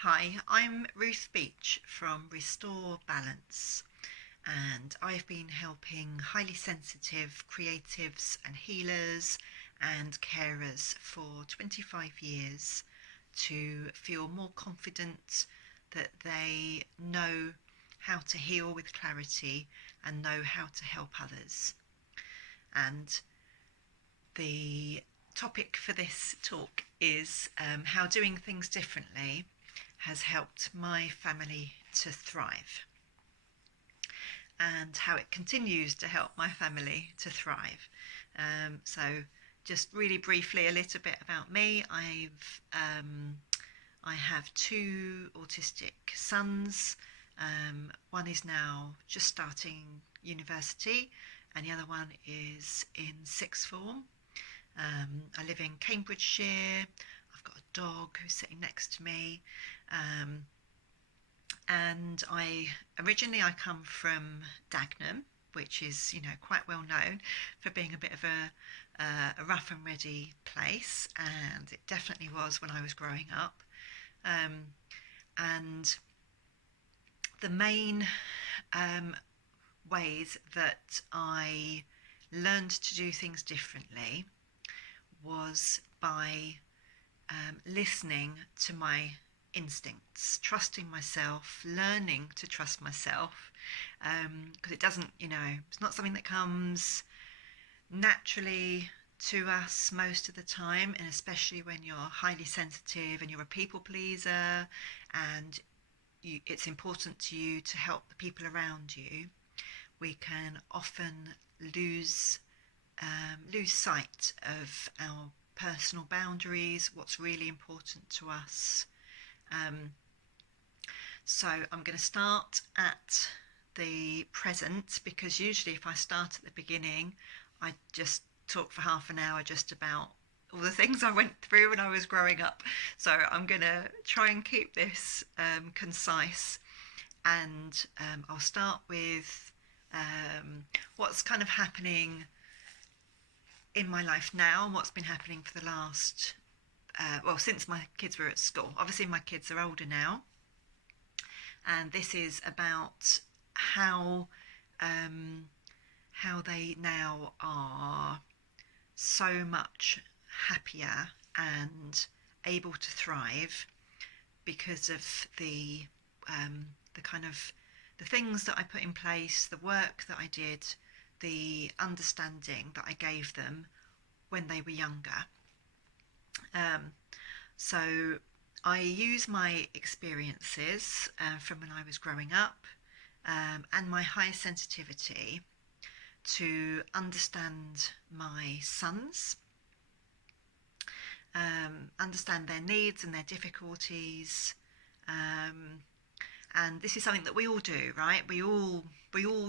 Hi, I'm Ruth Beach from Restore Balance, and I've been helping highly sensitive creatives and healers and carers for 25 years to feel more confident that they know how to heal with clarity and know how to help others. And the topic for this talk is how doing things differently has helped my family to thrive and how it continues to help my family to thrive. So, just really briefly, a little bit about me. I have two autistic sons. One is now just starting university, and the other one is in sixth form. I live in Cambridgeshire. I've got a dog who's sitting next to me. Um, and I come from Dagenham, which is quite well known for being a bit of a rough and ready place, and it definitely was when I was growing up. Um, and the main ways that I learned to do things differently was by listening to my instincts, trusting myself, learning to trust myself, because it doesn't, it's not something that comes naturally to us most of the time, and especially when you're highly sensitive and you're a people pleaser and it's important to you to help the people around you. We can often lose lose sight of our personal boundaries, what's really important to us. Um, so I'm going to start at the present, because usually if I start at the beginning, I just talk for half an hour just about all the things I went through when I was growing up. So I'm going to try and keep this concise, and I'll start with what's kind of happening in my life now and what's been happening for the last since my kids were at school. Obviously my kids are older now, and this is about how um, how they now are so much happier and able to thrive because of the kind of the things that I put in place, the work that I did, the understanding that I gave them when they were younger. Um, so I use my experiences from when I was growing up, and my high sensitivity to understand my sons, understand their needs and their difficulties. Um, and this is something that we all do, right? We all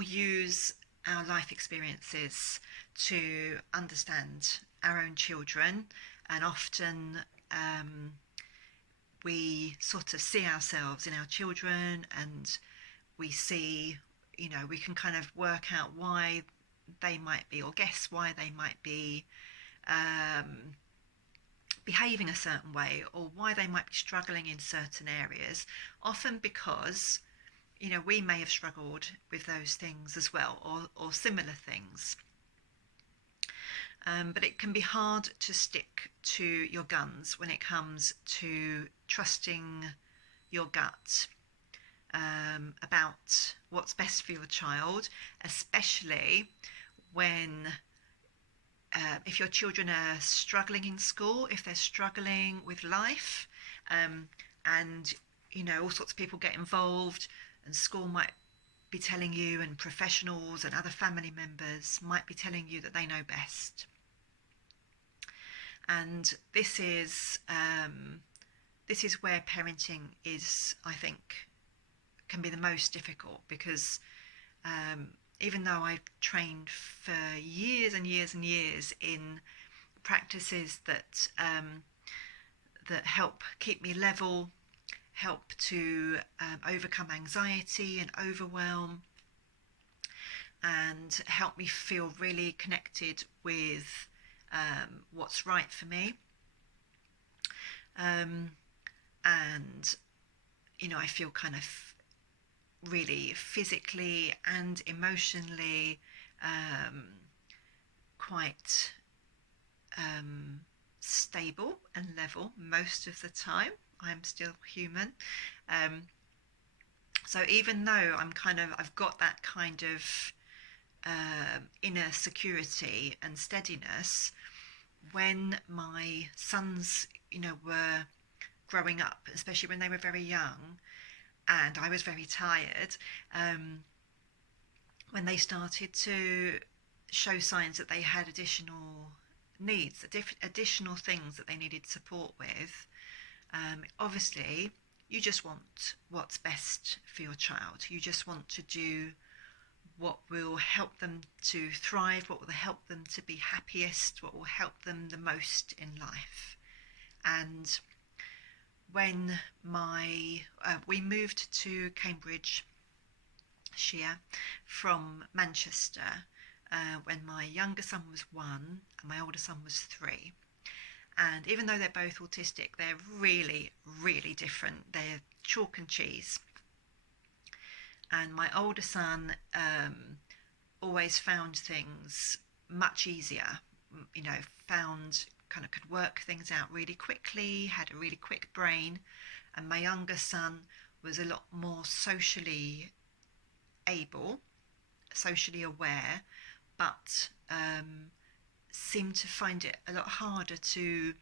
use our life experiences to understand our own children, and often we sort of see ourselves in our children, and we see, we can kind of work out why they might be, or guess why they might be um, behaving a certain way, or why they might be struggling in certain areas, often because we may have struggled with those things as well, or similar things. But it can be hard to stick to your guns when it comes to trusting your gut about what's best for your child, especially when if your children are struggling in school, if they're struggling with life, and all sorts of people get involved, and school might be telling you, and professionals and other family members might be telling you that they know best. And this is where parenting is, I think, can be the most difficult, because even though I've trained for years and years and years in practices that help keep me level, help to overcome anxiety and overwhelm, and help me feel really connected with what's right for me. And I feel kind of really physically and emotionally um, quite stable and level most of the time. I'm still human. Um, so even though I've got that kind of inner security and steadiness, when my sons, were growing up, especially when they were very young, and I was very tired, um, when they started to show signs that they had additional needs, additional things that they needed support with, obviously you just want what's best for your child. You just want to do what will help them to thrive, what will help them to be happiest, what will help them the most in life. And when we moved to Cambridgeshire from Manchester, when my younger son was 1 and my older son was 3. And even though they're both autistic, they're really, really different. They're chalk and cheese. And my older son always found things much easier, found could work things out really quickly, had a really quick brain. And my younger son was a lot more socially able, socially aware, but seemed to find it a lot harder to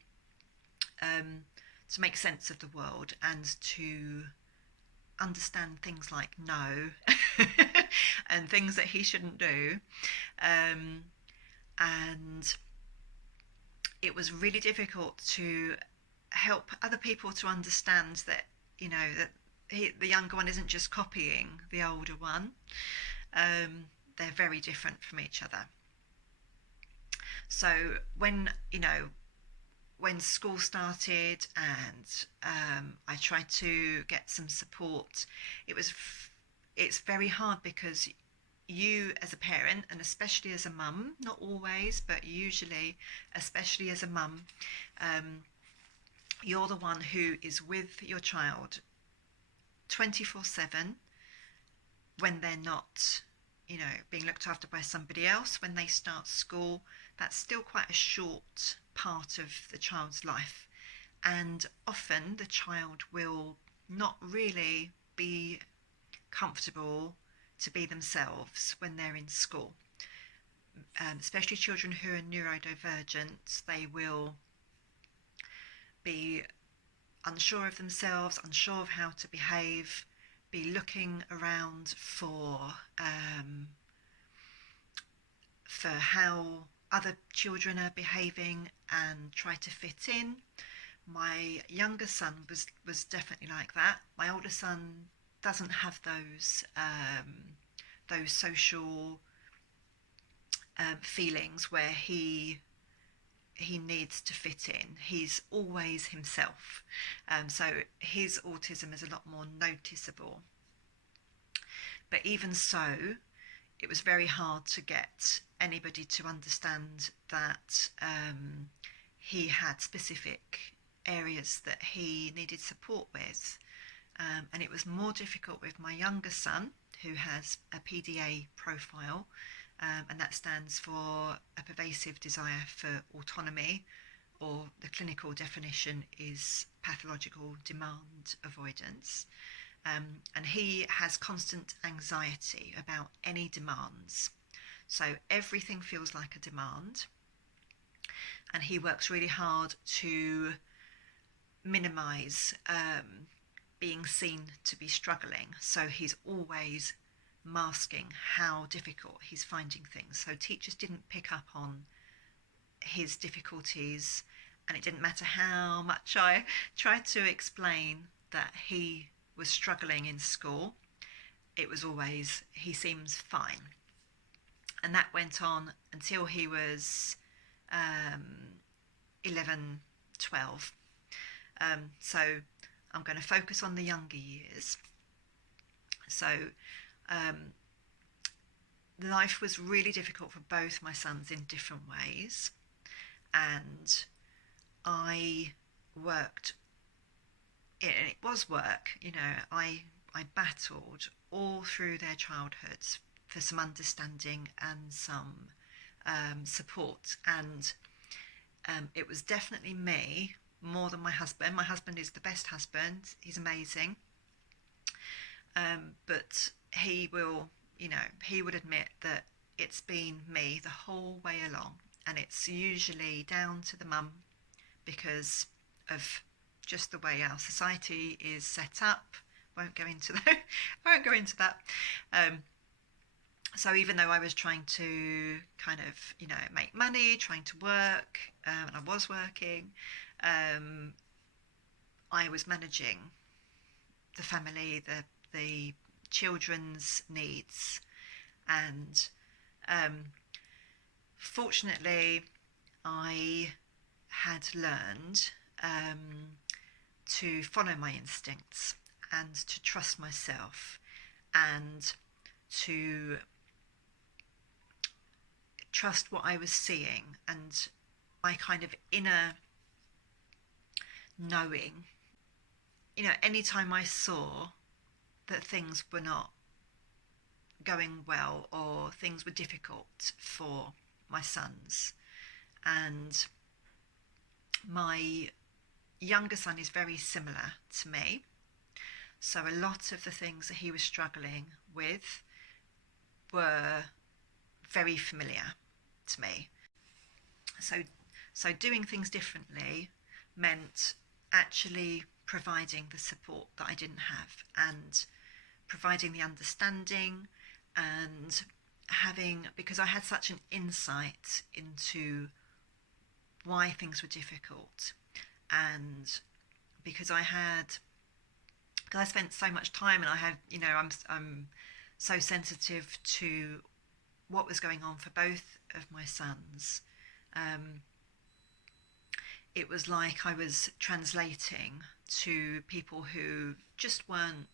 make sense of the world and to understand things like no and things that he shouldn't do. And it was really difficult to help other people to understand that, that the younger one isn't just copying the older one. They're very different from each other. So when school started and I tried to get some support, it's very hard because you as a parent, and especially as a mum, not always, but usually, especially as a mum, you're the one who is with your child 24/7 when they're not, being looked after by somebody else. When they start school, that's still quite a short part of the child's life. And often the child will not really be comfortable to be themselves when they're in school. Especially children who are neurodivergent, they will be unsure of themselves, unsure of how to behave, be looking around for how other children are behaving and try to fit in. My younger son was definitely like that. My older son doesn't have those social feelings where he needs to fit in. He's always himself. So his autism is a lot more noticeable. But even so, it was very hard to get anybody to understand that he had specific areas that he needed support with. And it was more difficult with my younger son, who has a PDA profile, and that stands for a pervasive desire for autonomy, or the clinical definition is pathological demand avoidance. And he has constant anxiety about any demands. So everything feels like a demand. And he works really hard to minimize being seen to be struggling. So he's always masking how difficult he's finding things. So teachers didn't pick up on his difficulties, and it didn't matter how much I tried to explain that he was struggling in school. It was always, he seems fine. And that went on until he was 11, 12. So I'm going to focus on the younger years. So life was really difficult for both my sons in different ways. And I worked it was work. I battled all through their childhoods for some understanding and some support, and it was definitely me more than my husband. My husband is the best husband. He's amazing. But he would admit that it's been me the whole way along, and it's usually down to the mum because of just the way our society is set up. Won't go into that. Won't go into that. So even though I was trying to kind of make money, trying to work, and I was working, I was managing the family, the children's needs, and fortunately, I had learned to follow my instincts and to trust myself and to trust what I was seeing and my kind of inner knowing. Anytime I saw that things were not going well or things were difficult for my sons, and my younger son is very similar to me, so a lot of the things that he was struggling with were very familiar to me. So doing things differently meant actually providing the support that I didn't have, and providing the understanding, and because I had such an insight into why things were difficult, and because I spent so much time, and I'm so sensitive to what was going on for both of my sons. It was like I was translating to people who just weren't,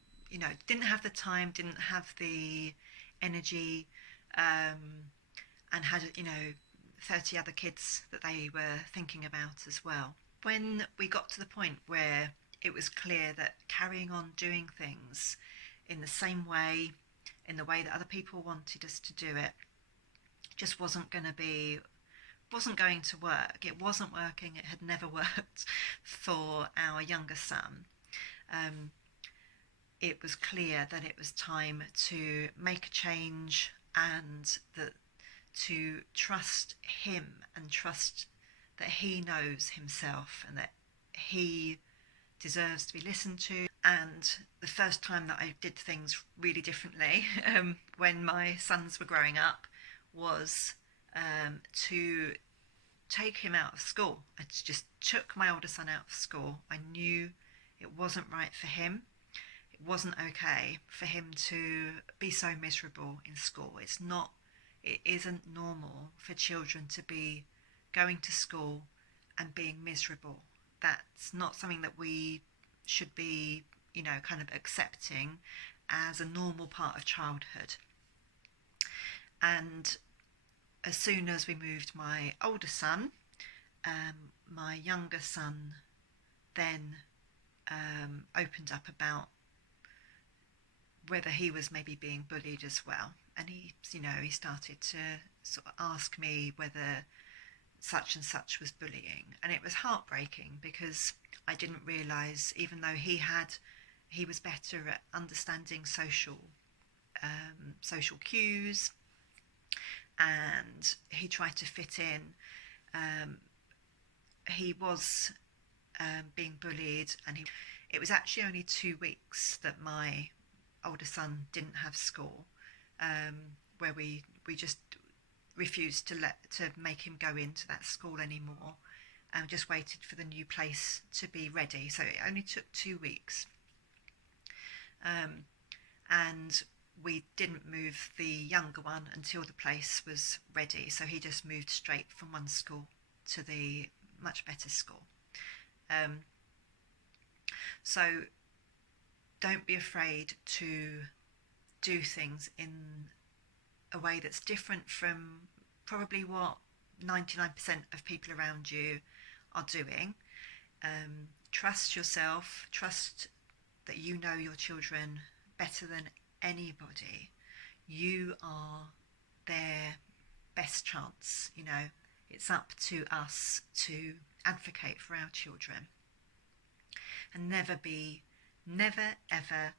didn't have the time, didn't have the energy, and had 30 other kids that they were thinking about as well. When we got to the point where it was clear that carrying on doing things in the same way, in the way that other people wanted us to do it, just wasn't going to work. It wasn't working. It had never worked for our younger son. It was clear that it was time to make a change, and to trust him and trust that he knows himself and that he deserves to be listened to. And the first time that I did things really differently when my sons were growing up was to take him out of school. I just took my older son out of school. I knew it wasn't right for him. It wasn't okay for him to be so miserable in school. It isn't normal for children to be going to school and being miserable. That's not something that we should be, kind of accepting as a normal part of childhood. And as soon as we moved my older son, my younger son then opened up about whether he was maybe being bullied as well. And he started to sort of ask me whether such and such was bullying. And it was heartbreaking because I didn't realise, even though he was better at understanding social cues, and he tried to fit in, he was being bullied, and it was actually only 2 weeks that my older son didn't have school, where we just refused to make him go into that school anymore, and just waited for the new place to be ready. So it only took 2 weeks, and we didn't move the younger one until the place was ready. So he just moved straight from one school to the much better school. So don't be afraid to do things in a way that's different from probably what 99% of people around you are doing. Trust yourself, trust that you know your children better than anybody. You are their best chance, you know. It's up to us to advocate for our children, and never ever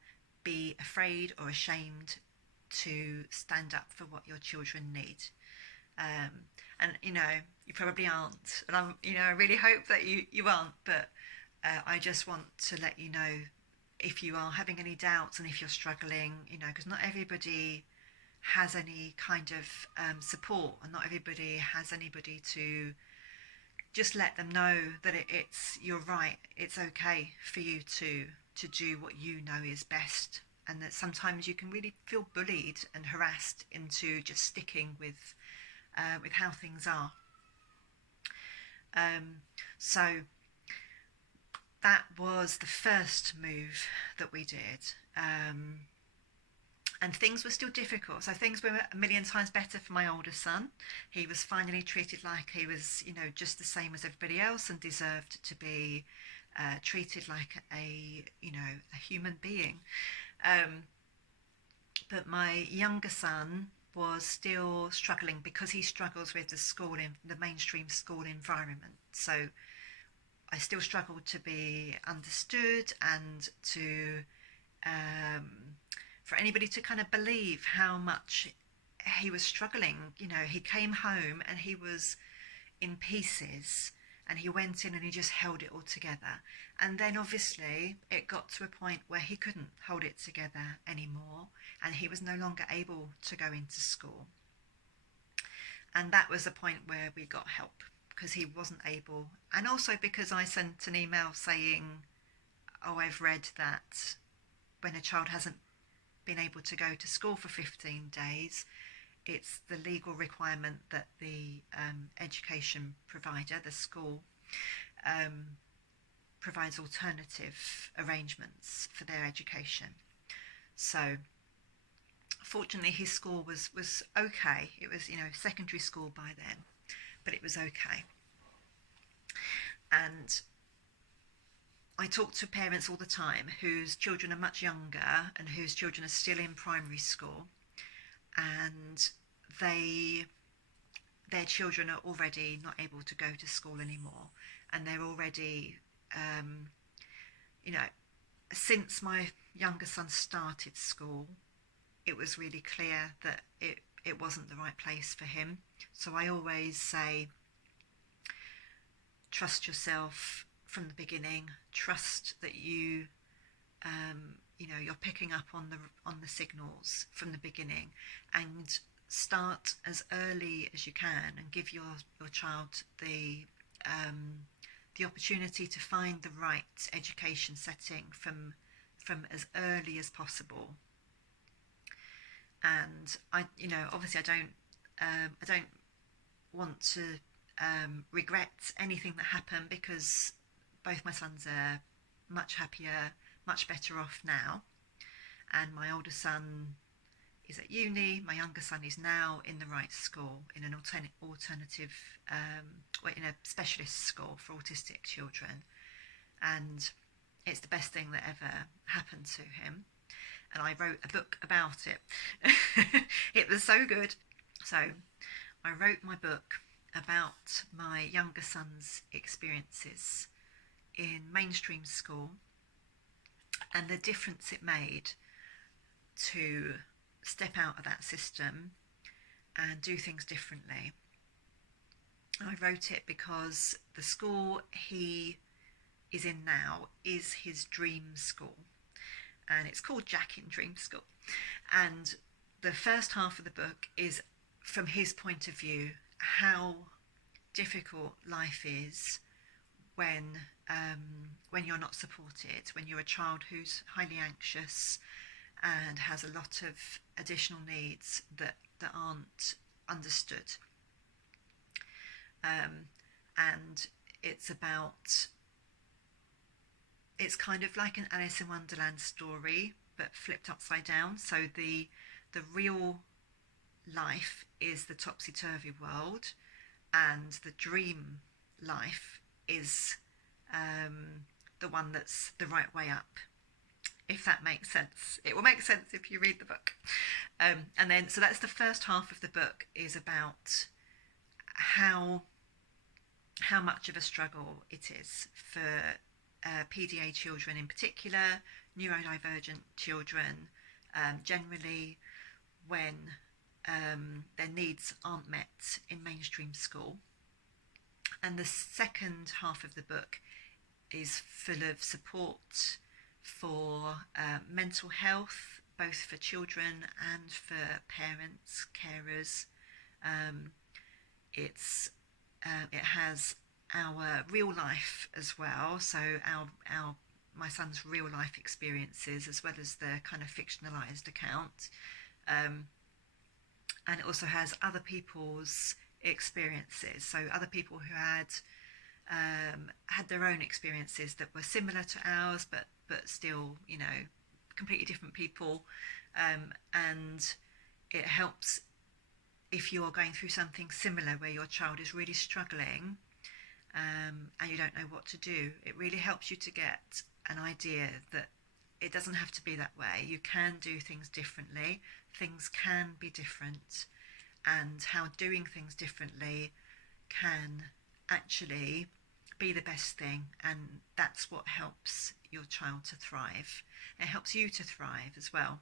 be afraid or ashamed to stand up for what your children need. Um, and you know, you probably aren't, and I really hope that you aren't. But I just want to let you know if you are having any doubts and if you're struggling, because not everybody has any kind of support, and not everybody has anybody to just let them know that it's you're right. It's okay for you to do what you know is best, and that sometimes you can really feel bullied and harassed into just sticking with how things are. So that was the first move that we did. And things were still difficult. So things were a million times better for my older son. He was finally treated like he was, just the same as everybody else, and deserved to be treated like a human being. But my younger son was still struggling because he struggles with the mainstream school environment. So I still struggled to be understood, and to for anybody to kind of believe how much he was struggling. He came home and he was in pieces, and he went in and he just held it all together. And then obviously it got to a point where he couldn't hold it together anymore, and he was no longer able to go into school. And that was the point where we got help, because he wasn't able, and also because I sent an email saying, oh, I've read that when a child hasn't been able to go to school for 15 days, it's the legal requirement that the education provider, the school, provides alternative arrangements for their education. So fortunately his school was okay. It was secondary school by then, but it was okay. And I talk to parents all the time whose children are much younger and whose children are still in primary school, and their children are already not able to go to school anymore, and they're already since my younger son started school, it was really clear that it wasn't the right place for him. So I always say, trust yourself from the beginning. Trust that you're picking up on the signals from the beginning, and start as early as you can, and give your child the opportunity to find the right education setting from as early as possible. And obviously I don't want to regret anything that happened, because both my sons are much happier, much better off now. And my older son is at uni. My younger son is now in the right school, in an alternative, in a specialist school for autistic children. And it's the best thing that ever happened to him. And I wrote a book about it. It was so good. So I wrote my book about my younger son's experiences in mainstream school, and the difference it made to step out of that system and do things differently. I wrote it because the school he is in now is his dream school, and it's called Jack in Dream School. And the first half of the book is from his point of view, how difficult life is when you're not supported, when you're a child who's highly anxious and has a lot of additional needs that aren't understood. And it's kind of like an Alice in Wonderland story, but flipped upside down. So the real life is the topsy-turvy world, and the dream life is the one that's the right way up, if that makes sense. It will make sense if you read the book. And then, so that's the first half of the book, is about how much of a struggle it is for PDA children in particular, neurodivergent children generally, when their needs aren't met in mainstream school. And the second half of the book is full of support for mental health, both for children and for parents, carers. It has our real life as well, so our my son's real life experiences, as well as the kind of fictionalized account, and it also has other people's experiences, so other people who had their own experiences that were similar to ours, but still, you know, completely different people, and it helps if you are going through something similar where your child is really struggling, and you don't know what to do. It really helps you to get an idea that it doesn't have to be that way. You can do things differently. Things can be different, and how doing things differently can actually be the best thing, and that's what helps your child to thrive. It helps you to thrive as well.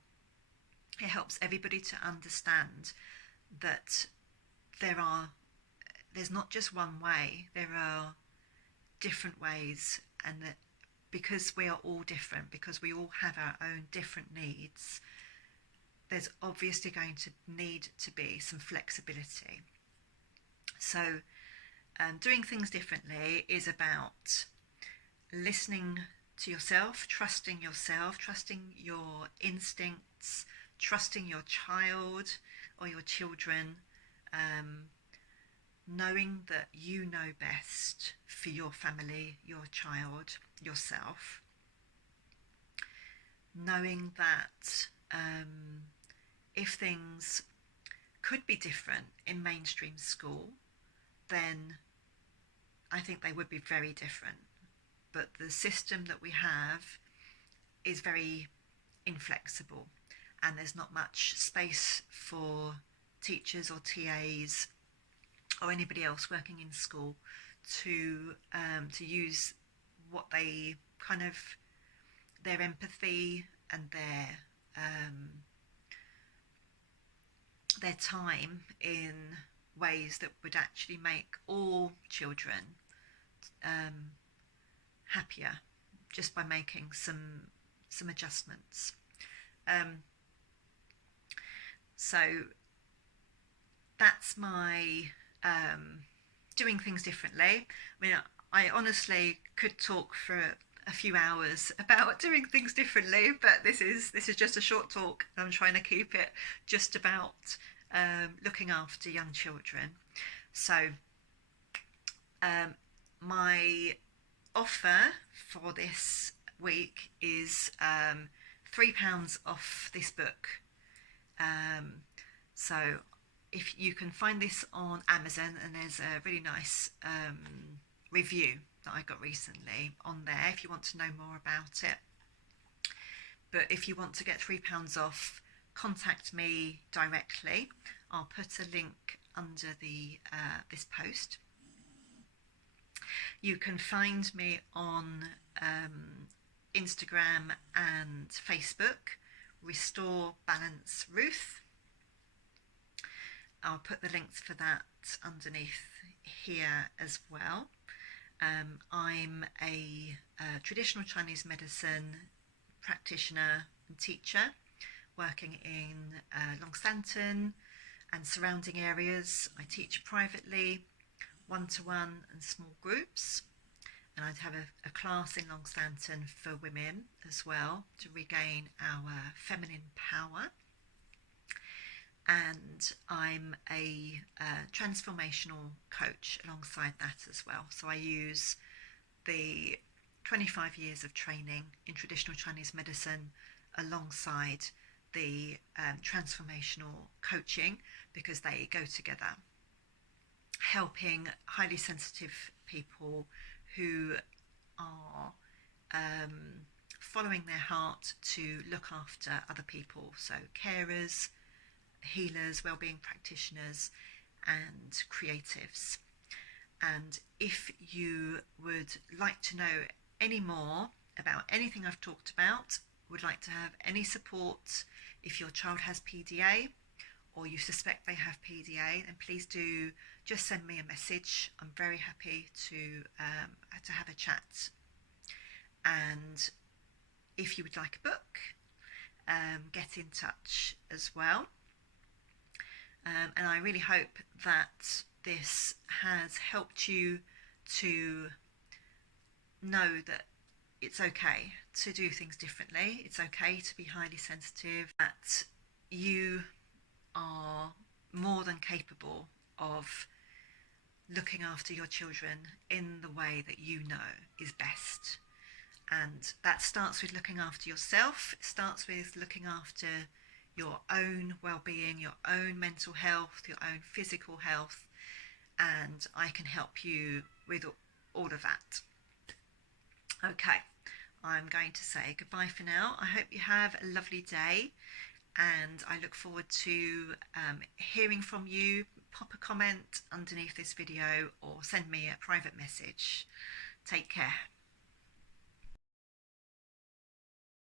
It helps everybody to understand that there's not just one way, there are different ways, and that because we are all different, because we all have our own different needs, there's obviously going to need to be some flexibility. So doing things differently is about listening to yourself, trusting your instincts, trusting your child or your children, knowing that you know best for your family, your child, yourself, knowing that if things could be different in mainstream school, then I think they would be very different. But the system that we have is very inflexible, and there's not much space for teachers or TAs or anybody else working in school to use what they kind of, their empathy and their time in ways that would actually make all children happier, just by making some adjustments. So that's my doing things differently. I mean, I honestly could talk for a few hours about doing things differently, but this is just a short talk, and I'm trying to keep it just about looking after young children. So my offer for this week is £3 off this book. So if you can find this on Amazon, and there's a really nice review that I got recently on there if you want to know more about it. But if you want to get £3 off, contact me directly. I'll put a link under this post. You can find me on Instagram and Facebook, Restore Balance Ruth. I'll put the links for that underneath here as well. I'm a traditional Chinese medicine practitioner and teacher working in Longstanton and surrounding areas. I teach privately, one-to-one and small groups, and I'd have a class in Longstanton for women as well to regain our feminine power. And I'm a transformational coach alongside that as well. So I use the 25 years of training in traditional Chinese medicine alongside the transformational coaching, because they go together, helping highly sensitive people who are following their heart to look after other people, so carers, healers, wellbeing practitioners, and creatives. And if you would like to know any more about anything I've talked about, would like to have any support if your child has PDA or you suspect they have PDA, then please do just send me a message. I'm very happy to have a chat. And if you would like a book, get in touch as well. And I really hope that this has helped you to know that it's okay to do things differently. It's okay to be highly sensitive, that you are more than capable of looking after your children in the way that you know is best. And that starts with looking after yourself. It starts with looking after your own well-being, your own mental health, your own physical health, and I can help you with all of that. Okay, I'm going to say goodbye for now. I hope you have a lovely day, and I look forward to hearing from you. Pop a comment underneath this video or send me a private message. Take care.